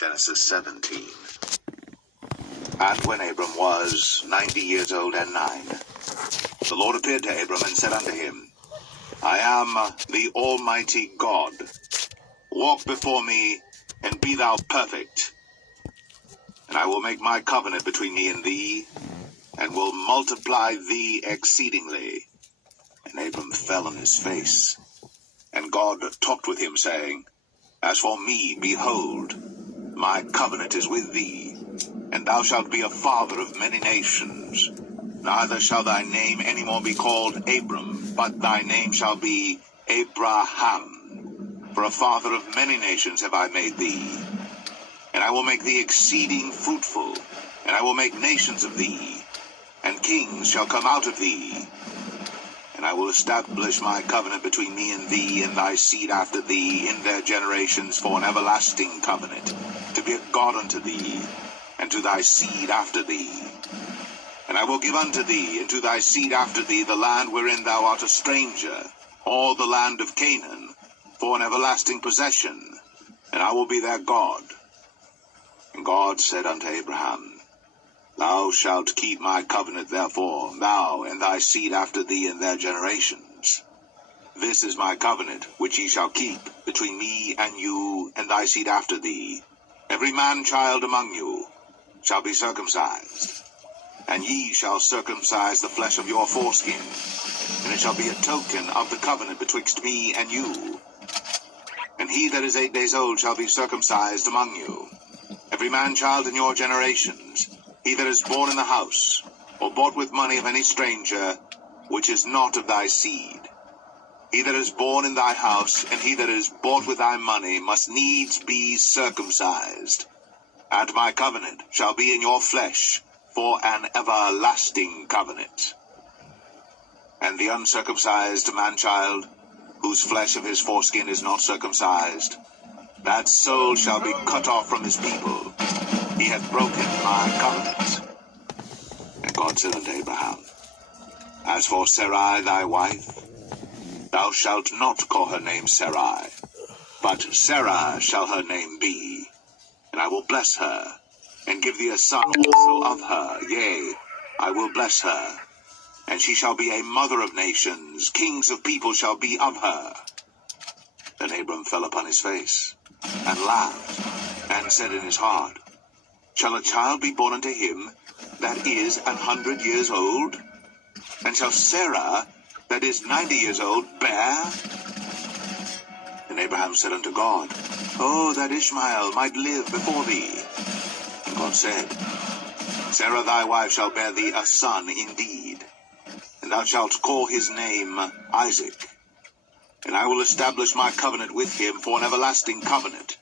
Genesis 17. And when Abram was 90 years old and 9, the Lord appeared to Abram and said unto him, I am the Almighty God. Walk before me, and be thou perfect. And I will make my covenant between me and thee, and will multiply thee exceedingly. And Abram fell on his face. And God talked with him, saying, As for me, behold, my covenant is with thee, and thou shalt be a father of many nations. Neither shall thy name any more be called Abram, but thy name shall be Abraham. For a father of many nations have I made thee. And I will make thee exceeding fruitful, and I will make nations of thee, and kings shall come out of thee. And I will establish my covenant between me and thee and thy seed after thee in their generations for an everlasting covenant, to be a God unto thee, and to thy seed after thee. And I will give unto thee and to thy seed after thee the land wherein thou art a stranger, all the land of Canaan, for an everlasting possession, and I will be their God. And God said unto Abraham, Thou shalt keep my covenant therefore, thou and thy seed after thee in their generations. This is my covenant which ye shall keep between me and you and thy seed after thee. Every man-child among you shall be circumcised, and ye shall circumcise the flesh of your foreskin, and it shall be a token of the covenant betwixt me and you. And he that is 8 days old shall be circumcised among you. Every man-child in your generations, he that is born in the house, or bought with money of any stranger, which is not of thy seed. He that is born in thy house, and he that is bought with thy money, must needs be circumcised. And my covenant shall be in your flesh, for an everlasting covenant. And the uncircumcised man-child, whose flesh of his foreskin is not circumcised, that soul shall be cut off from his people. He hath broken my covenant. And God said unto Abraham, As for Sarai thy wife, thou shalt not call her name Sarai, but Sarah shall her name be. And I will bless her, and give thee a son also of her. Yea, I will bless her, and she shall be a mother of nations. Kings of people shall be of her. Then Abram fell upon his face, and laughed, and said in his heart, Shall a child be born unto him that is 100 years old? And shall Sarah, that is 90 years old, bear? And Abraham said unto God, Oh, that Ishmael might live before thee. And God said, Sarah thy wife shall bear thee a son indeed, and thou shalt call his name Isaac. And I will establish my covenant with him for an everlasting covenant,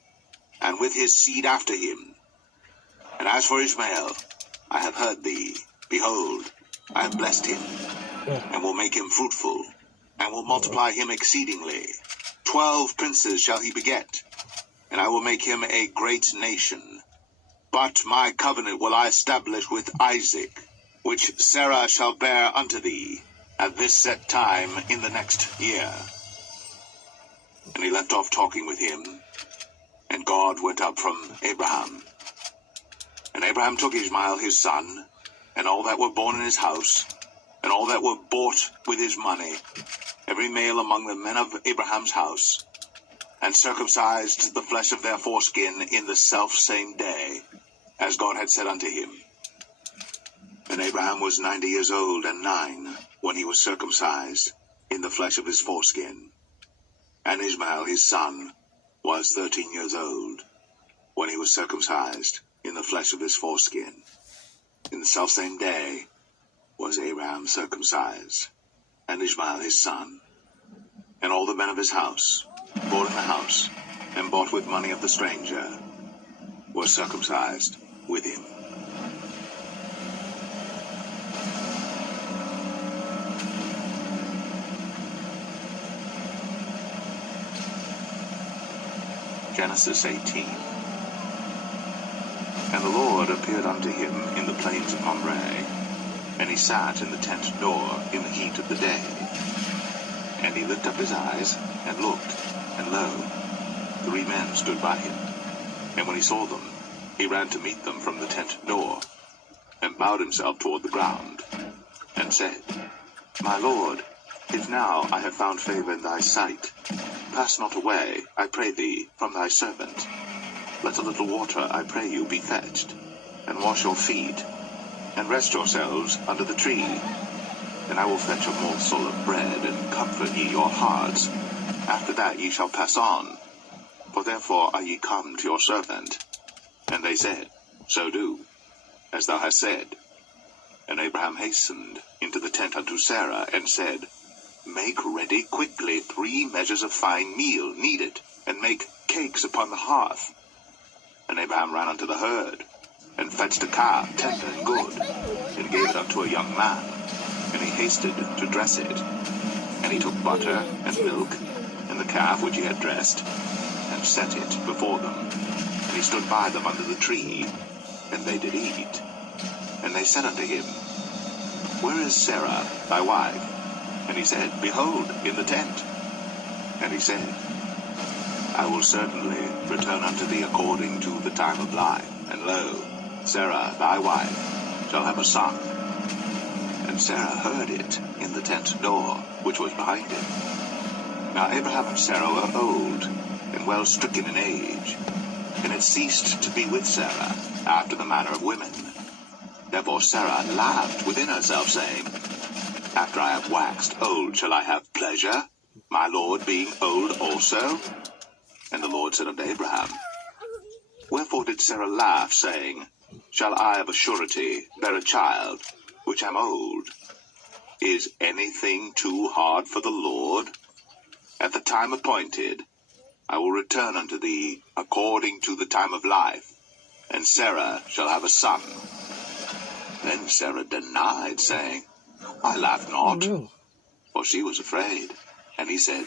and with his seed after him. And as for Ishmael, I have heard thee. Behold, I have blessed him, and will make him fruitful, and will multiply him exceedingly. 12 princes shall he beget, and I will make him a great nation. But my covenant will I establish with Isaac, which Sarah shall bear unto thee at this set time in the next year. And he left off talking with him, and God went up from Abraham. And Abraham took Ishmael his son, and all that were born in his house, and all that were bought with his money, every male among the men of Abraham's house, and circumcised the flesh of their foreskin in the selfsame day, as God had said unto him. And Abraham was 90 years old and 9 when he was circumcised in the flesh of his foreskin. And Ishmael his son was 13 years old when he was circumcised in the flesh of his foreskin. In the selfsame day was Abraham circumcised, and Ishmael his son, and all the men of his house, born in the house, and bought with money of the stranger, were circumcised with him. Genesis 18. And the Lord appeared unto him in the plains of Mamre, and he sat in the tent door in the heat of the day. And he lifted up his eyes, and looked, and lo, 3 men stood by him. And when he saw them, he ran to meet them from the tent door, and bowed himself toward the ground, and said, My lord, if now I have found favor in thy sight, pass not away, I pray thee, from thy servant. Let a little water, I pray you, be fetched, and wash your feet, and rest yourselves under the tree. And I will fetch a morsel of bread, and comfort ye your hearts. After that ye shall pass on, for therefore are ye come to your servant. And they said, So do, as thou hast said. And Abraham hastened into the tent unto Sarah, and said, Make ready quickly 3 measures of fine meal, knead it, and make cakes upon the hearth. And Abraham ran unto the herd, and fetched a calf, tender and good, and gave it unto a young man, and he hasted to dress it. And he took butter and milk, and the calf which he had dressed, and set it before them. And he stood by them under the tree, and they did eat. And they said unto him, Where is Sarah thy wife? And he said, Behold, in the tent. And he said, I will certainly return unto thee according to the time of life. And lo, Sarah thy wife shall have a son. And Sarah heard it in the tent door, which was behind him. Now Abraham and Sarah were old, and well stricken in age, and had ceased to be with Sarah, after the manner of women. Therefore Sarah laughed within herself, saying, After I have waxed old shall I have pleasure, my lord being old also? And the Lord said unto Abraham, Wherefore did Sarah laugh, saying, Shall I of a surety bear a child, which am old? Is anything too hard for the Lord? At the time appointed, I will return unto thee according to the time of life, and Sarah shall have a son. Then Sarah denied, saying, I laugh not, for she was afraid. And he said,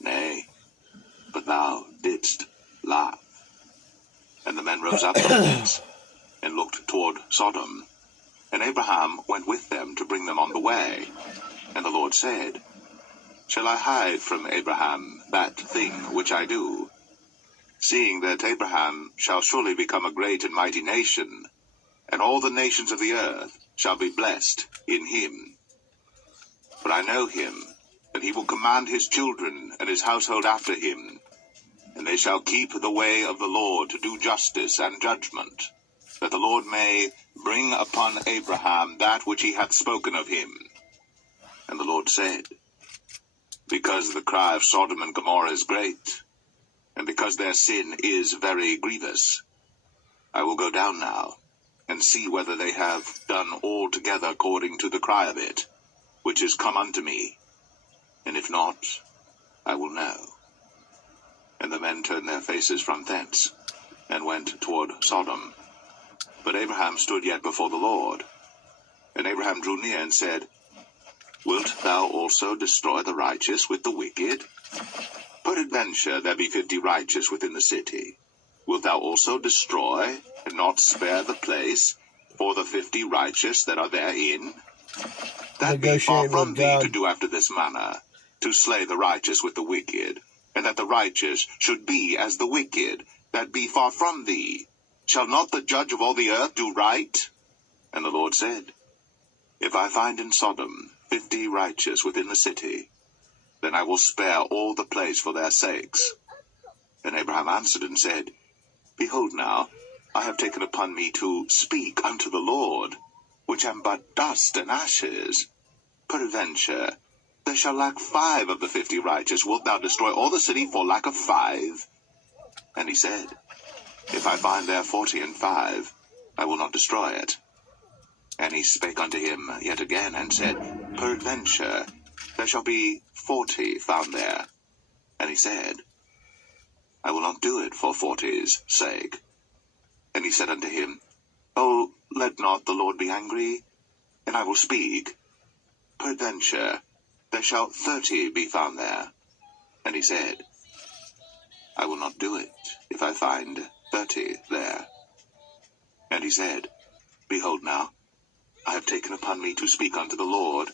Nay, but thou didst laugh. And the men rose up from thence, and looked toward Sodom. And Abraham went with them to bring them on the way. And the Lord said, Shall I hide from Abraham that thing which I do? Seeing that Abraham shall surely become a great and mighty nation, and all the nations of the earth shall be blessed in him. For I know him, that he will command his children and his household after him, and they shall keep the way of the Lord to do justice and judgment, that the Lord may bring upon Abraham that which he hath spoken of him. And the Lord said, Because the cry of Sodom and Gomorrah is great, and because their sin is very grievous, I will go down now, and see whether they have done altogether according to the cry of it, which is come unto me. And if not, I will know. And the men turned their faces from thence, and went toward Sodom. But Abraham stood yet before the Lord. And Abraham drew near and said, Wilt thou also destroy the righteous with the wicked? Peradventure there be 50 righteous within the city. Wilt thou also destroy, and not spare the place, for the 50 righteous that are therein? That be far from thee to do after this manner, to slay the righteous with the wicked, and that the righteous should be as the wicked, that be far from thee. Shall not the judge of all the earth do right? And the Lord said, If I find in Sodom 50 righteous within the city, then I will spare all the place for their sakes. And Abraham answered and said, Behold now, I have taken upon me to speak unto the Lord, which am but dust and ashes. Peradventure, there shall lack 5 of the 50 righteous. Wilt thou destroy all the city for lack of 5? And he said, If I find there 40 and 5, I will not destroy it. And he spake unto him yet again, and said, Peradventure, there shall be 40 found there. And he said, I will not do it for 40's sake. And he said unto him, Oh, let not the Lord be angry, and I will speak. Peradventure, there shall 30 be found there. And he said, I will not do it, if I find 30 there. And he said, Behold now, I have taken upon me to speak unto the Lord.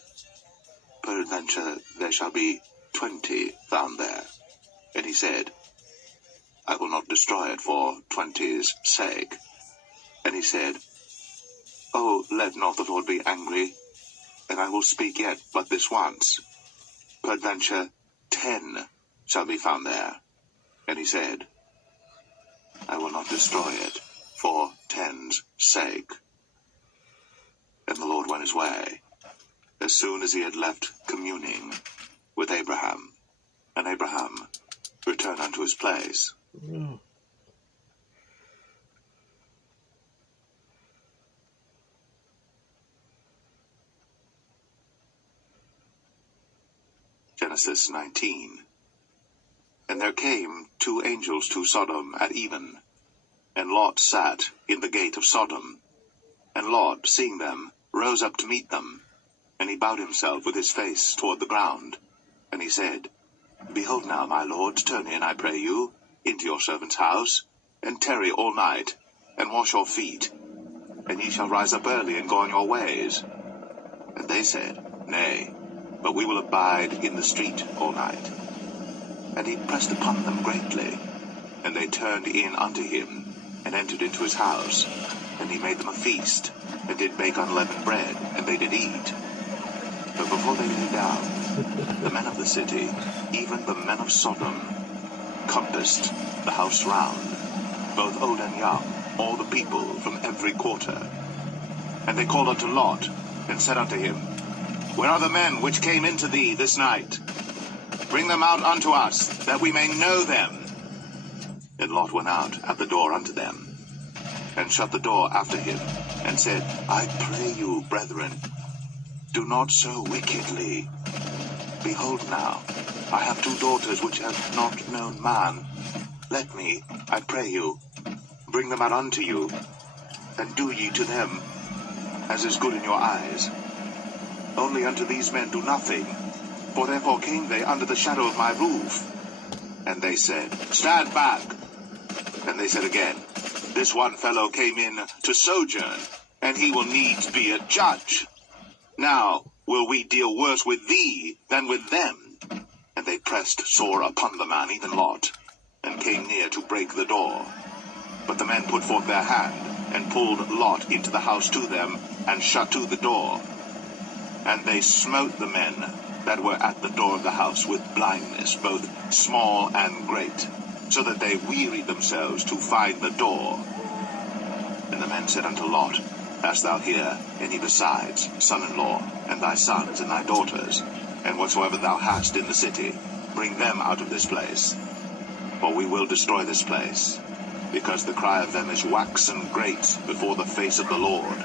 Peradventure there shall be 20 found there. And he said, I will not destroy it for 20's sake. And he said, Oh, let not the Lord be angry, and I will speak yet but this once. Peradventure 10 shall be found there. And he said, I will not destroy it for 10's sake. And the Lord went his way, as soon as he had left communing with Abraham. And Abraham returned unto his place. Genesis 19. And there came 2 angels to Sodom at even, and Lot sat in the gate of Sodom. And Lot, seeing them, rose up to meet them. And he bowed himself with his face toward the ground. And he said, Behold now, my lords, turn in, I pray you, into your servant's house, and tarry all night, and wash your feet, and ye shall rise up early and go on your ways. And they said, Nay, but we will abide in the street all night. And he pressed upon them greatly, and they turned in unto him, and entered into his house. And he made them a feast, and did bake unleavened bread, and they did eat. But before they lay down, the men of the city, even the men of Sodom, compassed the house round, both old and young, all the people from every quarter. And they called unto Lot, and said unto him, Where are the men which came into thee this night? Bring them out unto us, that we may know them. And Lot went out at the door unto them, and shut the door after him, and said, I pray you, brethren, do not so wickedly. Behold now, I have 2 daughters which have not known man. Let me, I pray you, bring them out unto you, and do ye to them as is good in your eyes. Only unto these men do nothing, for therefore came they under the shadow of my roof. And they said, Stand back. And they said again, This one fellow came in to sojourn, and he will needs be a judge. Now will we deal worse with thee than with them. And they pressed sore upon the man, even Lot, and came near to break the door. But the men put forth their hand, and pulled Lot into the house to them, and shut to the door. And they smote the men that were at the door of the house with blindness, both small and great, so that they wearied themselves to find the door. And the men said unto Lot, Hast thou here any besides, son-in-law, and thy sons, and thy daughters, and whatsoever thou hast in the city, bring them out of this place. For we will destroy this place, because the cry of them is waxen great before the face of the Lord,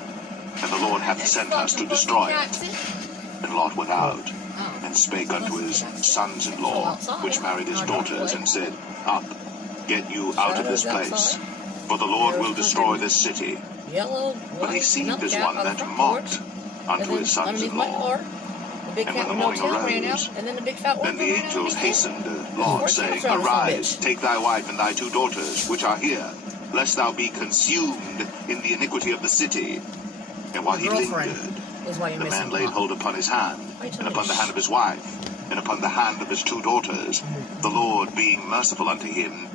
and the Lord hath sent us to destroy it. And Lot went out, and spake unto his sons-in-law, which married his daughters, and said, Up, get you out of this place, for the Lord will destroy this city. But he seemed as one that mocked unto his sons-in-law. And when the morning arose, then the angels hastened to Lot, saying, Arise, take thy wife and thy 2 daughters, which are here, lest thou be consumed in the iniquity of the city. And while he lingered, the man laid hold upon his hand, and upon the hand of his wife, and upon the hand of his 2 daughters, the Lord being merciful unto him.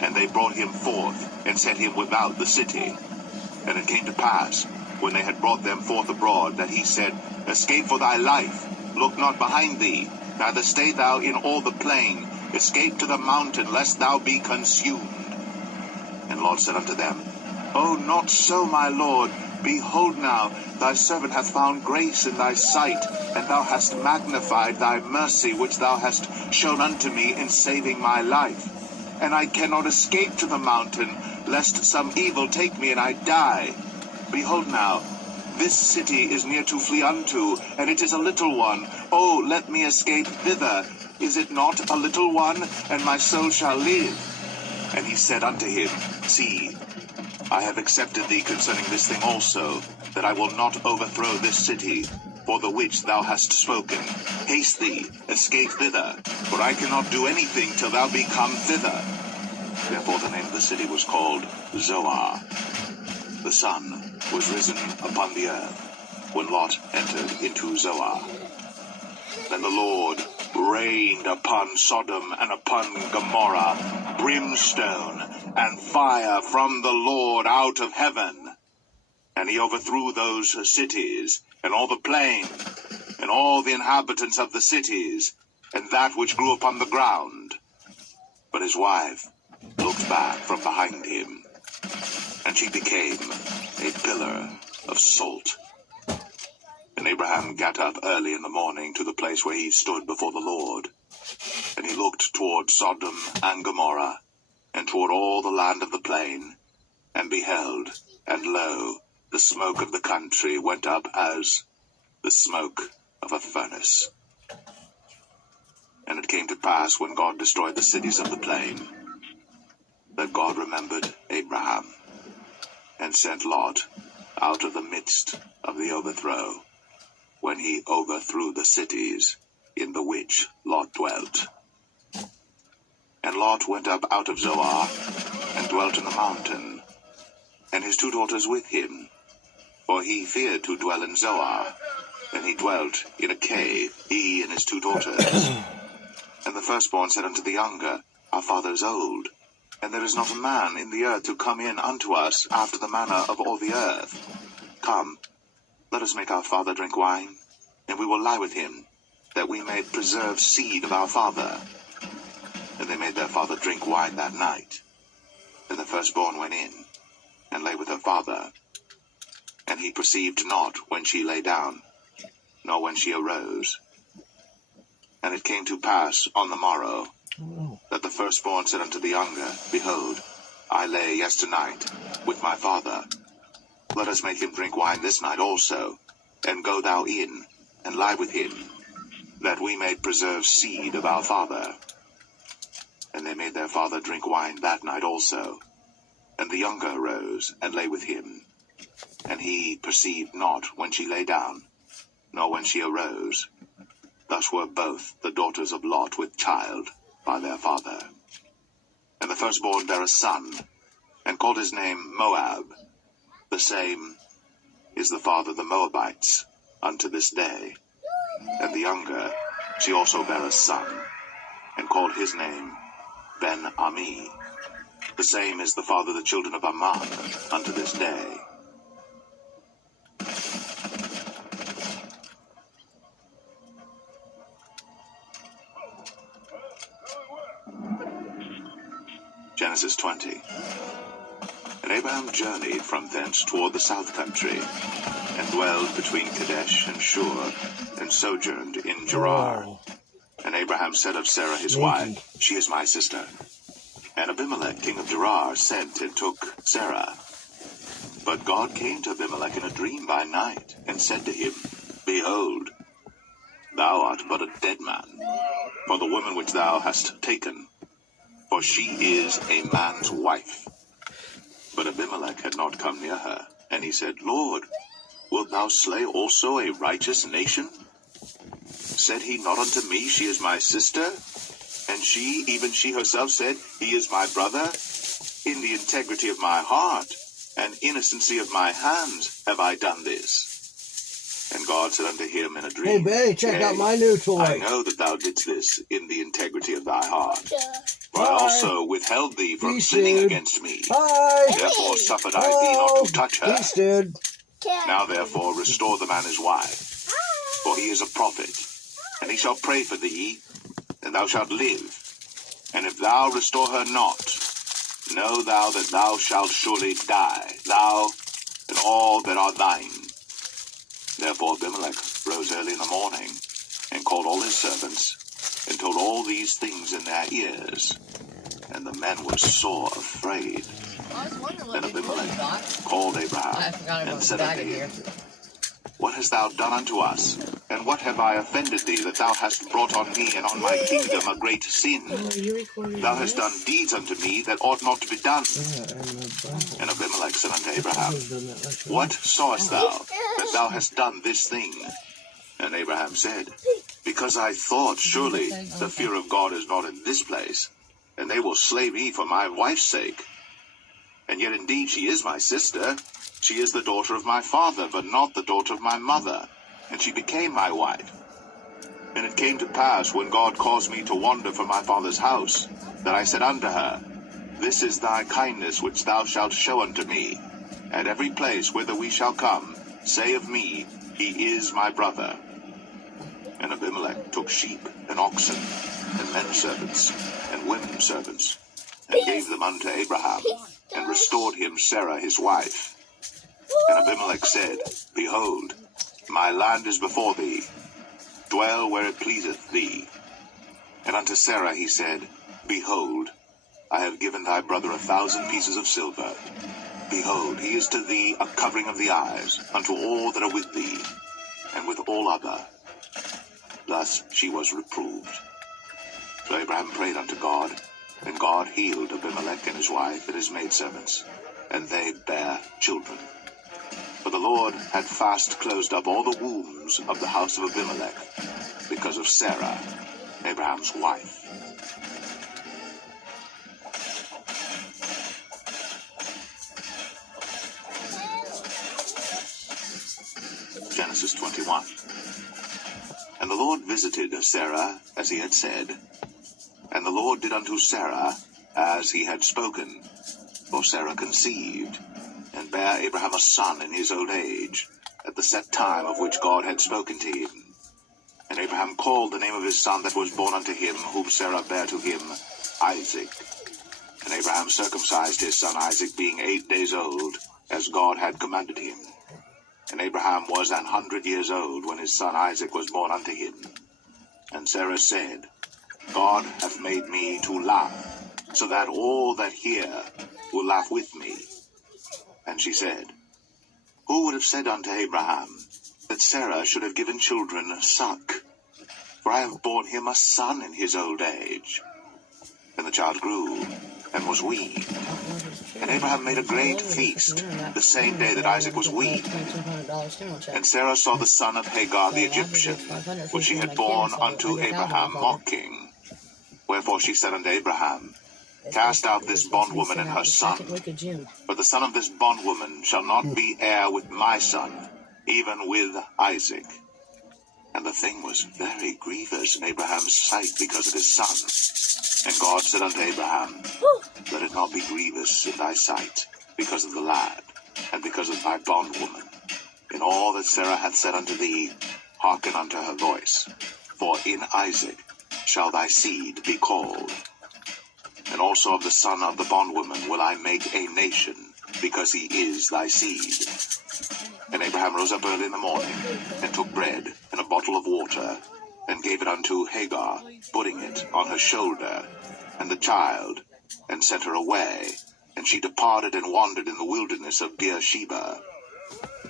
And they brought him forth, and set him without the city. And it came to pass, when they had brought them forth abroad, that he said, Escape for thy life, look not behind thee, neither stay thou in all the plain, escape to the mountain, lest thou be consumed. And Lot said unto them, O not so, my lord. Behold now, thy servant hath found grace in thy sight, and thou hast magnified thy mercy, which thou hast shown unto me in saving my life. And I cannot escape to the mountain, lest some evil take me and I die. Behold now, this city is near to flee unto, and it is a little one. Oh, let me escape thither. Is it not a little one, and my soul shall live? And he said unto him, See, I have accepted thee concerning this thing also, that I will not overthrow this city, for the which thou hast spoken. Haste thee, escape thither, for I cannot do anything till thou be come thither. Therefore the name of the city was called Zoar. The sun was risen upon the earth, when Lot entered into Zoar. Then the Lord rained upon Sodom and upon Gomorrah brimstone and fire from the Lord out of heaven. And he overthrew those cities, and all the plain, and all the inhabitants of the cities, and that which grew upon the ground. But his wife looked back from behind him, and she became a pillar of salt. And Abraham got up early in the morning to the place where he stood before the Lord. And he looked toward Sodom and Gomorrah, and toward all the land of the plain, and beheld, and lo, the smoke of the country went up as the smoke of a furnace. And it came to pass, when God destroyed the cities of the plain, that God remembered Abraham, and sent Lot out of the midst of the overthrow, when he overthrew the cities in the which Lot dwelt. And Lot went up out of Zoar, and dwelt in the mountain, and his 2 daughters with him, for he feared to dwell in Zoar, and he dwelt in a cave, he and his 2 daughters. And the firstborn said unto the younger, Our father is old, and there is not a man in the earth to come in unto us after the manner of all the earth. Come, let us make our father drink wine, and we will lie with him, that we may preserve seed of our father. And they made their father drink wine that night. And the firstborn went in, and lay with her father. And he perceived not when she lay down, nor when she arose. And it came to pass on the morrow, that the firstborn said unto the younger, Behold, I lay yesternight with my father. Let us make him drink wine this night also, and go thou in, and lie with him, that we may preserve seed of our father. And they made their father drink wine that night also. And the younger arose, and lay with him. And he perceived not when she lay down, nor when she arose. Thus were both the daughters of Lot with child by their father. And the firstborn bare a son, and called his name Moab. The same is the father of the Moabites unto this day. And the younger, she also bare a son, and called his name Ben-Ami. The same is the father of the children of Ammon unto this day. Genesis 20. And Abraham journeyed from thence toward the south country, and dwelled between Kadesh and Shur, and sojourned in Gerar. And Abraham said of Sarah his wife, She is my sister. And Abimelech king of Gerar sent and took Sarah. But God came to Abimelech in a dream by night, and said to him, Behold, thou art but a dead man, for the woman which thou hast taken, for she is a man's wife. But Abimelech had not come near her, and he said, Lord, wilt thou slay also a righteous nation? Said he not unto me, She is my sister? And she, even she herself, said, He is my brother? In the integrity of my heart and innocency of my hands have I done this. And God said unto him in a dream, Hey, Betty, check out my new toy. I know that thou didst this in the integrity of thy heart. For I also withheld thee from sinning against me. Hi. Therefore suffered I thee not to touch her. He stood. Now therefore restore the man his wife, for he is a prophet, and he shall pray for thee, and thou shalt live. And if thou restore her not, know thou that thou shalt surely die, thou and all that are thine. Therefore Abimelech rose early in the morning, and called all his servants, and told all these things in their ears. And the men were sore afraid. Then Abimelech called Abraham, and said unto him, What hast thou done unto us? And what have I offended thee, that thou hast brought on me and on my kingdom a great sin? Thou hast done deeds unto me that ought not to be done. And Abimelech said unto Abraham, What sawest thou, that thou hast done this thing? And Abraham said, Because I thought, surely the fear of God is not in this place, and they will slay me for my wife's sake. And yet indeed she is my sister. She is the daughter of my father, but not the daughter of my mother. And she became my wife. And it came to pass, when God caused me to wander from my father's house, that I said unto her, This is thy kindness which thou shalt show unto me, At every place whither we shall come, say of me, He is my brother. And Abimelech took sheep and oxen, and men servants, and women servants, and gave them unto Abraham, and restored him Sarah his wife. And Abimelech said, Behold, my land is before thee, dwell where it pleaseth thee. And unto Sarah he said, Behold, I have given thy brother 1,000 pieces of silver. Behold, he is to thee a covering of the eyes, unto all that are with thee, and with all other. Thus she was reproved. So Abraham prayed unto God, and God healed Abimelech and his wife and his maidservants, and they bare children. For the Lord had fast closed up all the wombs of the house of Abimelech, because of Sarah, Abraham's wife. Genesis 21. And the Lord visited Sarah as he had said, and the Lord did unto Sarah as he had spoken. For Sarah conceived, and bare Abraham a son in his old age, at the set time of which God had spoken to him. And Abraham called the name of his son that was born unto him, whom Sarah bare to him, Isaac. And Abraham circumcised his son Isaac, being 8 days old, as God had commanded him. And Abraham was 100 years old when his son Isaac was born unto him. And Sarah said, God hath made me to laugh, so that all that hear will laugh with me. And she said, Who would have said unto Abraham, that Sarah should have given children suck? For I have borne him a son in his old age. And the child grew, and was weaned. And Abraham made a great feast, the same day that Isaac was weaned. And Sarah saw the son of Hagar the Egyptian, which she had borne unto Abraham mocking. Wherefore she said unto Abraham, Cast out this bondwoman and her son, for the son of this bondwoman shall not be heir with my son, even with Isaac. And the thing was very grievous in Abraham's sight because of his son. And God said unto Abraham, Let it not be grievous in thy sight, because of the lad, and because of thy bondwoman. In all that Sarah hath said unto thee, hearken unto her voice. For in Isaac shall thy seed be called. And also of the son of the bondwoman will I make a nation, because he is thy seed. And Abraham rose up early in the morning, and took bread and a bottle of water, and gave it unto Hagar, putting it on her shoulder, and the child, and sent her away. And she departed and wandered in the wilderness of Beersheba.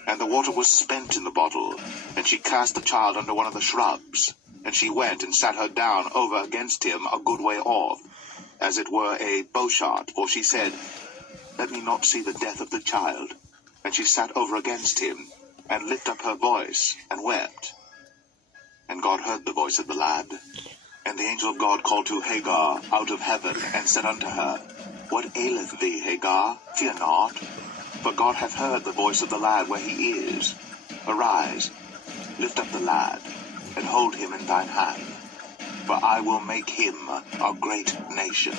And the water was spent in the bottle, and she cast the child under one of the shrubs. And she went and sat her down over against him a good way off, as it were a bowshot, for she said, Let me not see the death of the child. And she sat over against him, and lifted up her voice, and wept. And God heard the voice of the lad. And the angel of God called to Hagar out of heaven, and said unto her, What aileth thee, Hagar? Fear not, for God hath heard the voice of the lad where he is. Arise, lift up the lad, and hold him in thine hand, for I will make him a great nation.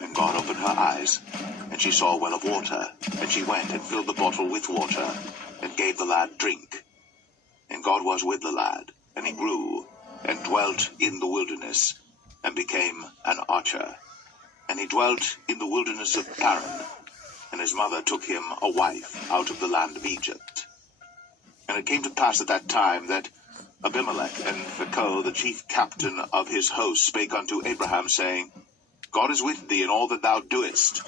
And God opened her eyes, and she saw a well of water, and she went and filled the bottle with water, and gave the lad drink. And God was with the lad, and he grew, and dwelt in the wilderness, and became an archer. And he dwelt in the wilderness of Paran, and his mother took him a wife out of the land of Egypt. And it came to pass at that time that Abimelech and Phicol, the chief captain of his host, spake unto Abraham, saying, God is with thee in all that thou doest.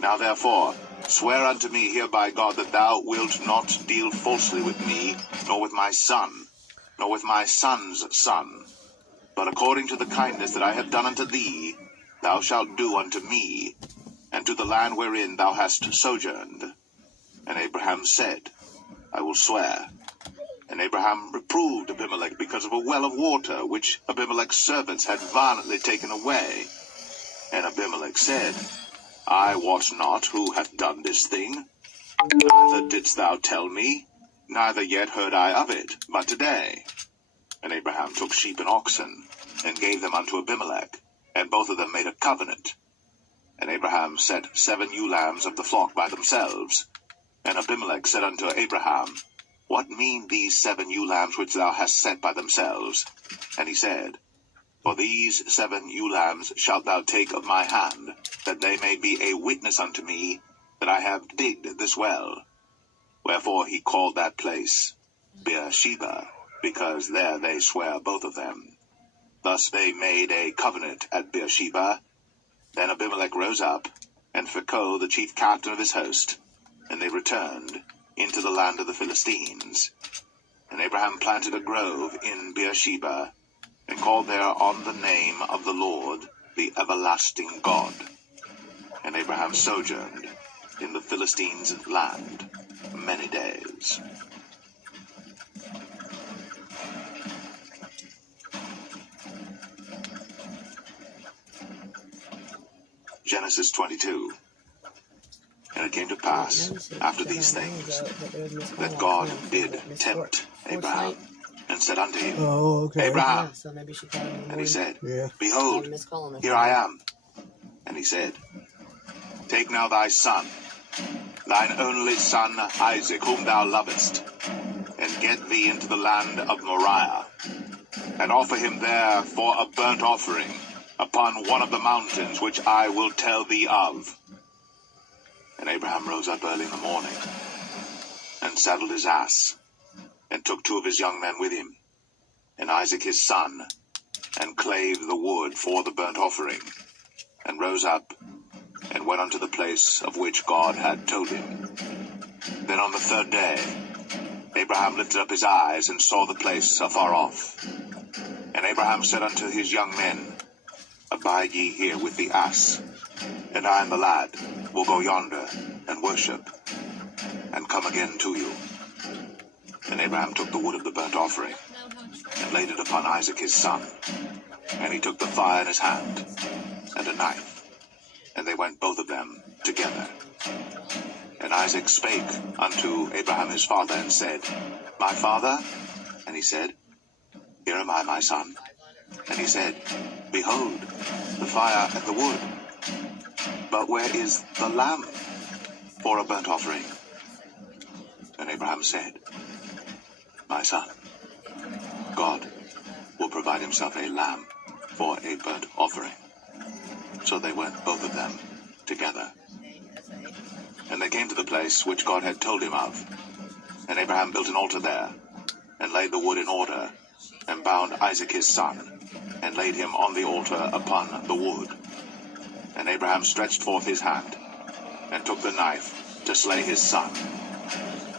Now therefore, swear unto me here by God that thou wilt not deal falsely with me, nor with my son, nor with my son's son. But according to the kindness that I have done unto thee, thou shalt do unto me, and to the land wherein thou hast sojourned. And Abraham said, I will swear. And Abraham reproved Abimelech because of a well of water, which Abimelech's servants had violently taken away. And Abimelech said, I wot not who hath done this thing. Neither didst thou tell me, neither yet heard I of it, but today. And Abraham took sheep and oxen, and gave them unto Abimelech, and both of them made a covenant. And Abraham set 7 ewe lambs of the flock by themselves, And Abimelech said unto Abraham, What mean these 7 ewe lambs which thou hast set by themselves? And he said, For these 7 ewe lambs shalt thou take of my hand, that they may be a witness unto me that I have digged this well. Wherefore he called that place Beersheba, because there they sware both of them. Thus they made a covenant at Beersheba. Then Abimelech rose up, and Phicol the chief captain of his host, and they returned into the land of the Philistines. And Abraham planted a grove in Beersheba, and called there on the name of the Lord, the everlasting God. And Abraham sojourned in the Philistines' land many days. Genesis 22. And it came to pass, after these things, that God did tempt Abraham, and said unto him, Oh, okay. Abraham. Yeah, so maybe she called him. And he said, Yeah. Behold, here I am. And he said, Take now thy son, thine only son Isaac, whom thou lovest, and get thee into the land of Moriah, and offer him there for a burnt offering upon one of the mountains which I will tell thee of. And Abraham rose up early in the morning, and saddled his ass, and took 2 of his young men with him, and Isaac his son, and clave the wood for the burnt offering, and rose up, and went unto the place of which God had told him. Then on the 3rd day Abraham lifted up his eyes, and saw the place afar off. And Abraham said unto his young men, Abide ye here with the ass, and I and the lad will go yonder, and worship, and come again to you. And Abraham took the wood of the burnt offering, and laid it upon Isaac his son. And he took the fire in his hand, and a knife, and they went both of them together. And Isaac spake unto Abraham his father, and said, My father? And he said, Here am I, my son. And he said, Behold, the fire and the wood, but where is the lamb for a burnt offering? And Abraham said, My son, God will provide himself a lamb for a burnt offering. So they went both of them together. And they came to the place which God had told him of. And Abraham built an altar there, and laid the wood in order, and bound Isaac his son, and laid him on the altar upon the wood. And Abraham stretched forth his hand, and took the knife to slay his son.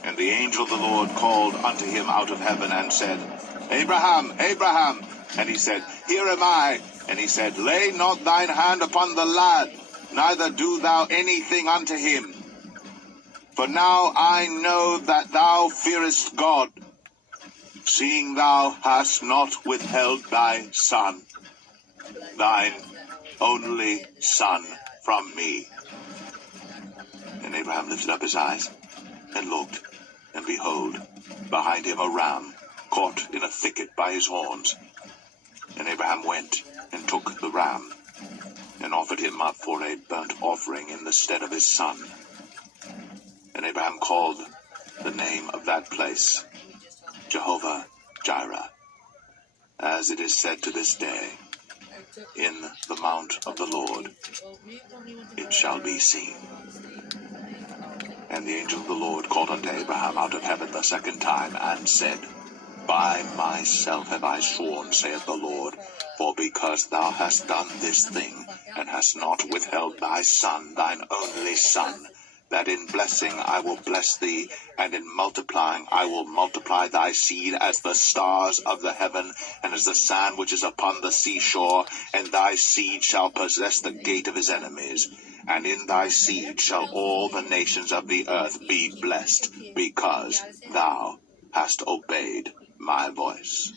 And the angel of the Lord called unto him out of heaven, and said, Abraham, Abraham. And he said, Here am I. And he said, Lay not thine hand upon the lad, neither do thou anything unto him. For now I know that thou fearest God, seeing thou hast not withheld thy son, thine only son, from me. And Abraham lifted up his eyes, and looked, and behold, behind him a ram, caught in a thicket by his horns. And Abraham went, and took the ram, and offered him up for a burnt offering in the stead of his son. And Abraham called the name of that place Jehovah Jireh, as it is said to this day, In the mount of the Lord it shall be seen. And the angel of the Lord called unto Abraham out of heaven the 2nd time, and said, By myself have I sworn, saith the Lord, for because thou hast done this thing, and hast not withheld thy son, thine only son, that in blessing I will bless thee, and in multiplying I will multiply thy seed as the stars of the heaven, and as the sand which is upon the seashore, and thy seed shall possess the gate of his enemies. And in thy seed shall all the nations of the earth be blessed, because thou hast obeyed my voice.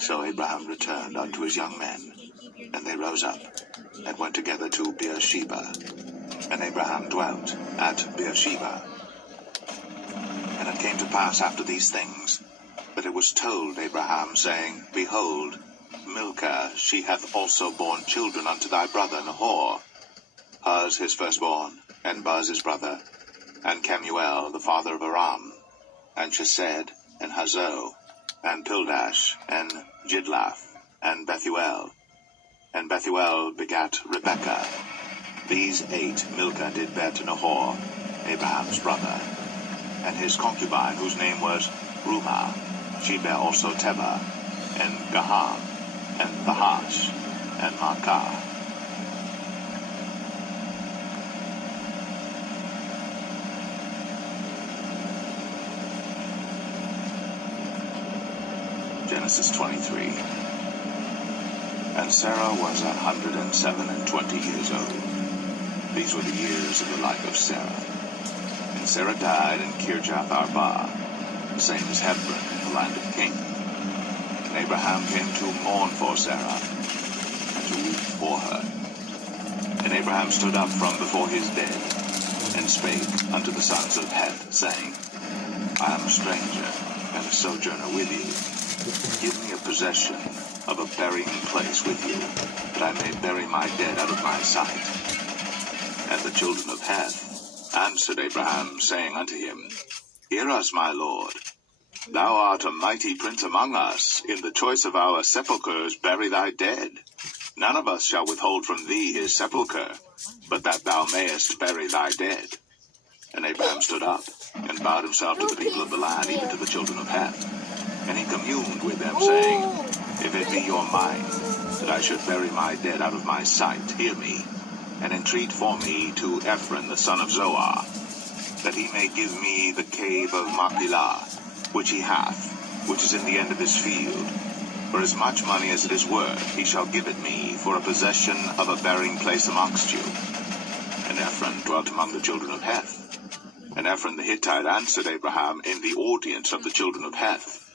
So Abraham returned unto his young men, and they rose up, and went together to Beersheba. And Abraham dwelt at Beersheba. And it came to pass after these things, that it was told Abraham, saying, Behold, Milcah, she hath also borne children unto thy brother Nahor, Huz his firstborn, and Buz his brother, and Kemuel the father of Aram, and Chesed, and Hazo, and Pildash, and Jidlaph, and Bethuel. And Bethuel begat Rebekah. These 8 Milcah did bear to Nahor, Abraham's brother. And his concubine, whose name was Rumah, she bare also Tebah, and Gaham, and Thahash, and Maacah. Genesis 23. And Sarah was 127 years old. These were the years of the life of Sarah. And Sarah died in Kirjath Arba, the same as Hebron in the land of Canaan. And Abraham came to mourn for Sarah, and to weep for her. And Abraham stood up from before his dead, and spake unto the sons of Heth, saying, I am a stranger, and a sojourner with you. Give me a possession of a burying place with you, that I may bury my dead out of my sight. And the children of Heth answered Abraham, saying unto him, Hear us, my lord. Thou art a mighty prince among us. In the choice of our sepulchres bury thy dead. None of us shall withhold from thee his sepulchre, but that thou mayest bury thy dead. And Abraham stood up, and bowed himself to the people of the land, even to the children of Heth. And he communed with them, saying, If it be your mind that I should bury my dead out of my sight, hear me, and entreat for me to Ephron the son of Zoar, that he may give me the cave of Machpelah, which he hath, which is in the end of his field. For as much money as it is worth, he shall give it me for a possession of a burying place amongst you. And Ephron dwelt among the children of Heth. And Ephron the Hittite answered Abraham in the audience of the children of Heth,